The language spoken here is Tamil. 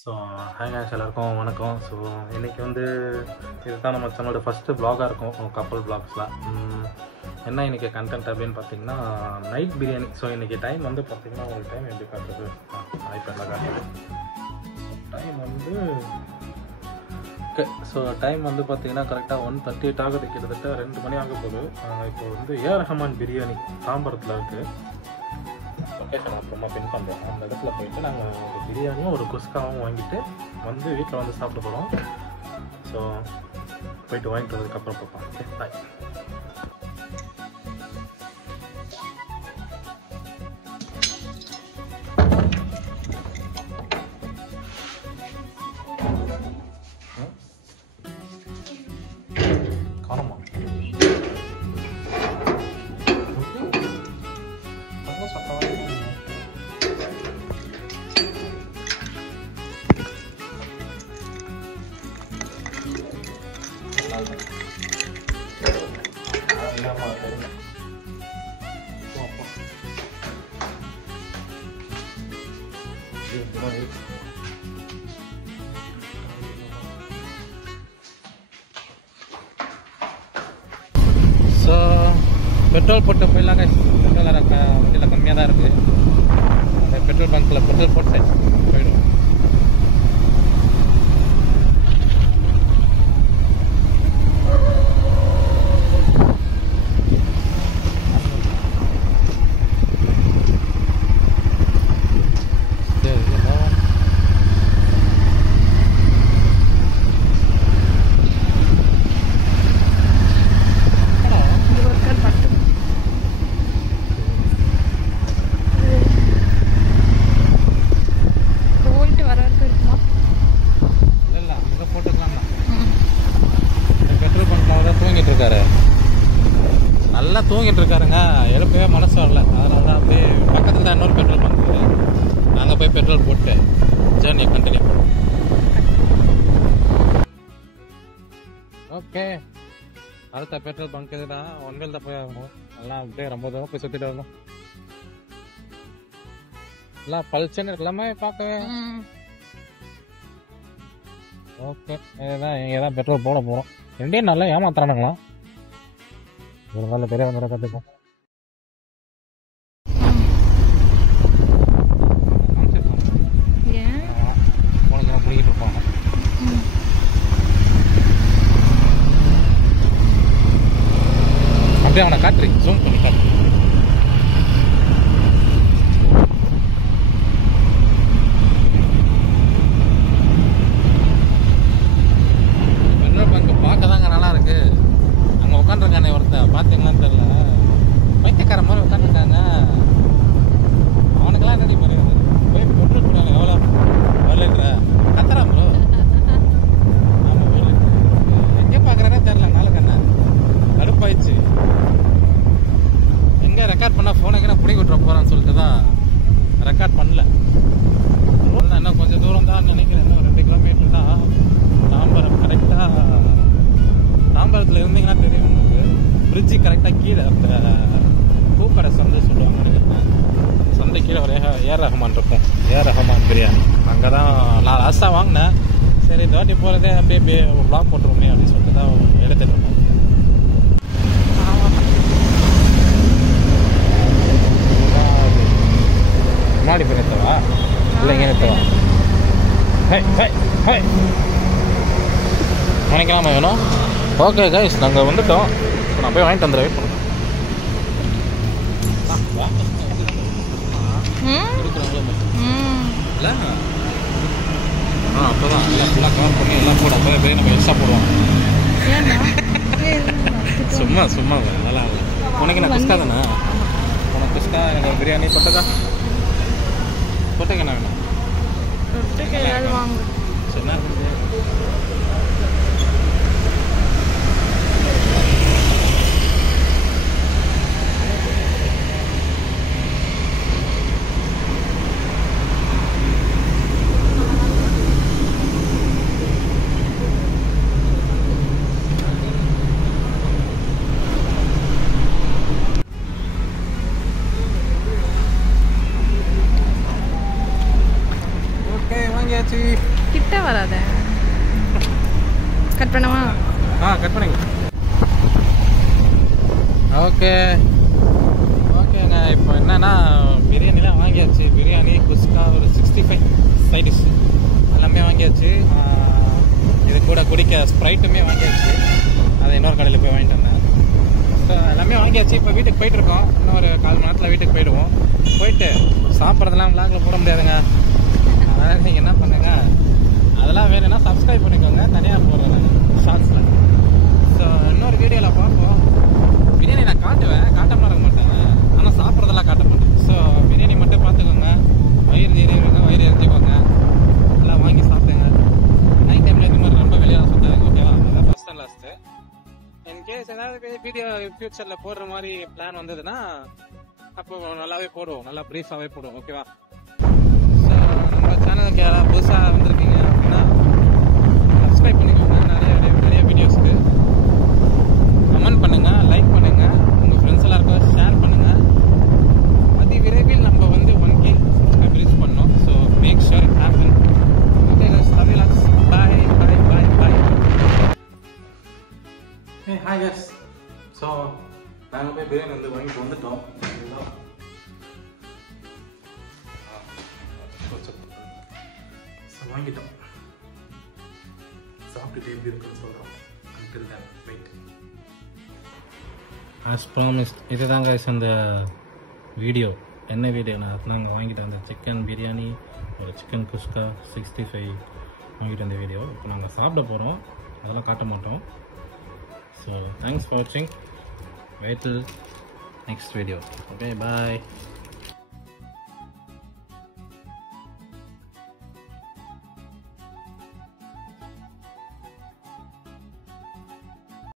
ஸோ ஹாய் guys, எல்லாருக்கும் வணக்கம். ஸோ இன்றைக்கி வந்து இதுதான் நம்ம சேனலோட ஃபஸ்ட்டு வ்ளாகாக இருக்கும் கப்பல் வ்ளாக்ஸில். என்ன இன்றைக்கி கண்டென்ட் அப்படின்னு பார்த்தீங்கன்னா நைட் பிரியாணி. ஸோ இன்றைக்கி டைம் வந்து பார்த்திங்கன்னா உங்களுக்கு டைம் எப்படி காட்டுறது, ஐபேடில் காட்டுறது டைம் வந்து ஓகே. ஸோ டைம் வந்து பார்த்திங்கன்னா கரெக்டாக 1:38 ஆகுது, கிட்டத்தட்ட 2 மணி ஆக போகுது. இப்போ வந்து ஏஆர் ரஹ்மான் பிரியாணி தாம்பரத்தில் இருக்குது. லொக்கேஷன் அப்புறமா பின் பண்ணுறோம். அந்த இடத்துல போயிட்டு நாங்கள் ஒரு பிரியாணியும் ஒரு குஸ்காவும் வாங்கிட்டு வந்து வீட்டில் வந்து சாப்பிட போகிறோம். ஸோ போயிட்டு வாங்கிட்டு வந்ததுக்கப்புறம் பார்ப்போம். Okay bye. காணுமா ஸோ பெட்ரோல் போட்டு போயிடலாங்க. பெட்ரோல் வண்டியில் கம்மியாக தான் இருக்குது. அந்த பெட்ரோல் பங்க்கில் பெட்ரோல் போட்டு போயிடுவோம். நல்லா தூங்கிட்டு இருக்காருங்க, எழுப்பவே மனசு வரல. அதனால தான் அப்படியே பக்கத்தில் தான் இன்னொரு பெட்ரோல் பங்க், நாங்கள் போய் பெட்ரோல் போட்டு ஜேர்னியை கண்டினியூ பண்ணுவோம். ஓகே, அடுத்த பெட்ரோல் பங்க் இதுதான். ஒன்வேல் தான் போய் ஆகணும். எல்லாம் அப்படியே ரொம்ப தூரம் போய் சுற்றிட்டு வரணும். எல்லாம் பல்ச்சன்னு இருக்கலாமே பார்க்க. ஓகே, இதுதான் இங்கே தான் பெட்ரோல் போட போகிறோம். ரெண்டையும் நல்லா ஏமாத்துறானுங்களா, ஒரு நல்ல பெரிய வந்து கற்றுப்போம். உனக்கு பிடிக்கிட்டு இருப்பாங்க. அப்படியே அவனை காட்டுறி ஜூம் பண்ணி காட்டு. பெட்ரோல் பங்க் பார்க்க தாங்க நல்லா இருக்கு. அங்கே உட்காந்துருக்கானே ஒருத்தன், பார்த்தீங்களான்னு தெரியல, பைத்தியக்கார மாதிரி உட்காந்துருக்காங்க. அவனுக்கெல்லாம் என்னடி மாதிரி போய் பெட்ரோல் போடுவாங்க. எவ்வளோ 1 லிட்டரு கத்துறான் ப்ரோ. ஆமாம், 1 லிட்டரு எங்கே பார்க்குறானே தெரில. நாளுக்கு என்ன கடுப்பாயிடுச்சு. எங்கே ரெக்கார்ட் பண்ணால் ஃபோனுக்கு நான் பிடிக்க விட்டுற போகிறான்னு சொல்லிட்டு தான் ரெக்கார்ட் பண்ணல. இன்னும் கொஞ்சம் தூரம் தான் நினைக்கிறேன். இன்னும் 2 கிலோமீட்டர் தான் தாம்பரம். கரெக்டாக தாம்பரத்தில் இருந்தீங்கன்னா தெரியும் உங்களுக்கு, பிரிட்ஜு கரெக்டாக கீழே அந்த பூக்கடை சந்தை சொல்லுவாங்க நினைக்கிறேன். சந்தை கீழே ஒரு ஏஆர் ரஹ்மான் இருக்கும், ஏஆர் ரஹ்மான் பிரியாணி. அங்கே தான் நான் லாஸ்ட்டாக வாங்கினேன். சரி இந்த வாட்டி போகிறதே அப்படியே ப்ளாக் போட்டுருவோமே அப்படின்னு சொல்லிட்டு தான் எடுத்துகிட்டு இருக்கோம். முன்னாடி போய் நிறுத்தவா இல்லை இங்கே நிறுத்தவா? நினைக்கலாமா வேணும்? ஓகே கைஸ், நாங்கள் வந்துட்டோம். இப்போ நான் போய் வாங்கிட்டு வந்துடுறேன். வெயிட் பண்ணுறேன். இல்லை அப்போ தான் எல்லாம் ஃபுல்லாக கவர் பண்ணி எல்லாம் போட அப்போ போய் நம்ம எக்ஸ்ட்ரா போடுவோம். சும்மா நல்லா இல்லை. உனக்கு என்ன குஸ்கா தானே? உனக்கு குஸ்கா, எனக்கு பிரியாணி தொட்டக்கா என்ன வேணும்? சரி வாங்கியாச்சு. வராத. கட் பண்ணவா? கட் பண்ணுங்க. ஓகேங்க. இப்போ என்னன்னா பிரியாணிலாம் வாங்கியாச்சு. பிரியாணி, குஸ்கா, ஒரு 65 சைட் டிஷ் எல்லாமே வாங்கியாச்சு. இது கூட குடிக்க ஸ்ப்ரைட்டுமே வாங்கியாச்சு. அதை இன்னொரு கடையில் போய் வாங்கிட்டு வந்தேன். ஸோ எல்லாமே வாங்கியாச்சு. இப்போ வீட்டுக்கு போயிட்டுருக்கோம். இன்னும் ஒரு 4 மணி நேரத்தில் வீட்டுக்கு போயிடுவோம். போயிட்டு சாப்பிட்றதெல்லாம் விளாகில் போட முடியாதுங்க. அதனால் நீங்கள் என்ன பண்ணுங்க, அதெல்லாம் வேணும்னா சப்ஸ்கிரைப் பண்ணிக்கோங்க. தனியாக போடுறேன் ஷார்ட்ஸில். ஸோ இன்னொரு வீடியோவில் பார்ப்போம். பிரியாணி நான் காட்டாமல் இருக்க மாட்டேங்க. ஆனால் சாப்பிட்றதெல்லாம் காட்ட மாட்டேன். ஸோ பிரியாணி மட்டும் பார்த்துக்கோங்க. வயிறு எரிஞ்சுக்கோங்க. எல்லாம் வாங்கி சாப்பிடுங்க. நைட் டைமில் இந்த மாதிரி ரொம்ப வெளியாக சுற்றாதுங்க. ஓகேவா? அதான் ஃபர்ஸ்ட் அண்ட் லாஸ்ட்டு. இன்கேஸ் ஏதாவது வீடியோ ஃபியூச்சரில் போடுற மாதிரி பிளான் வந்ததுன்னா அப்போ நல்லாவே போடுவோம். நல்லா ப்ரீஃபாகவே போடுவோம். ஓகேவா? ஸோ நம்ம சேனலுக்கு யாராவது புதுசாக வந்திருக்கீங்க அப்படின்னா சப்ஸ்கிரைப் பண்ணிக்கோங்க. நிறைய வீடியோஸ்க்கு கமெண்ட் பண்ணுங்கள், லைக் பண்ணுங்கள், உங்கள் ஃப்ரெண்ட்ஸ் எல்லாருக்கும் ஷேர் பண்ணுங்கள். அதி விரைவில் நம்ம வந்து 1K சப்ஸ்கிரைப் ரீச் பண்ணோம். So make sure it happen. Okay guys, love you lots. Bye. Hey, hi guys. So நாங்கள் போய் பிரியாணி வந்து வாங்கிட்டு வந்துட்டோம். வாங்கிட்டோம். சாப்பிட்டுட்டு எப்படி இருக்குன்னு சொல்கிறோம். until then wait. as promised, இதுதான் guys அந்த வீடியோ. என்ன வீடியோனா, நாங்கள் வாங்கிட்டு வந்த சிக்கன் பிரியாணி, ஒரு சிக்கன் குஸ்கா 65 வாங்கிட்டு வந்த வீடியோ. இப்போ நாங்கள் சாப்பிட போகிறோம். அதெல்லாம் காட்ட மாட்டோம். ஸோ தேங்க்ஸ் ஃபார் வாட்சிங். Wait till next video. Okay, bye.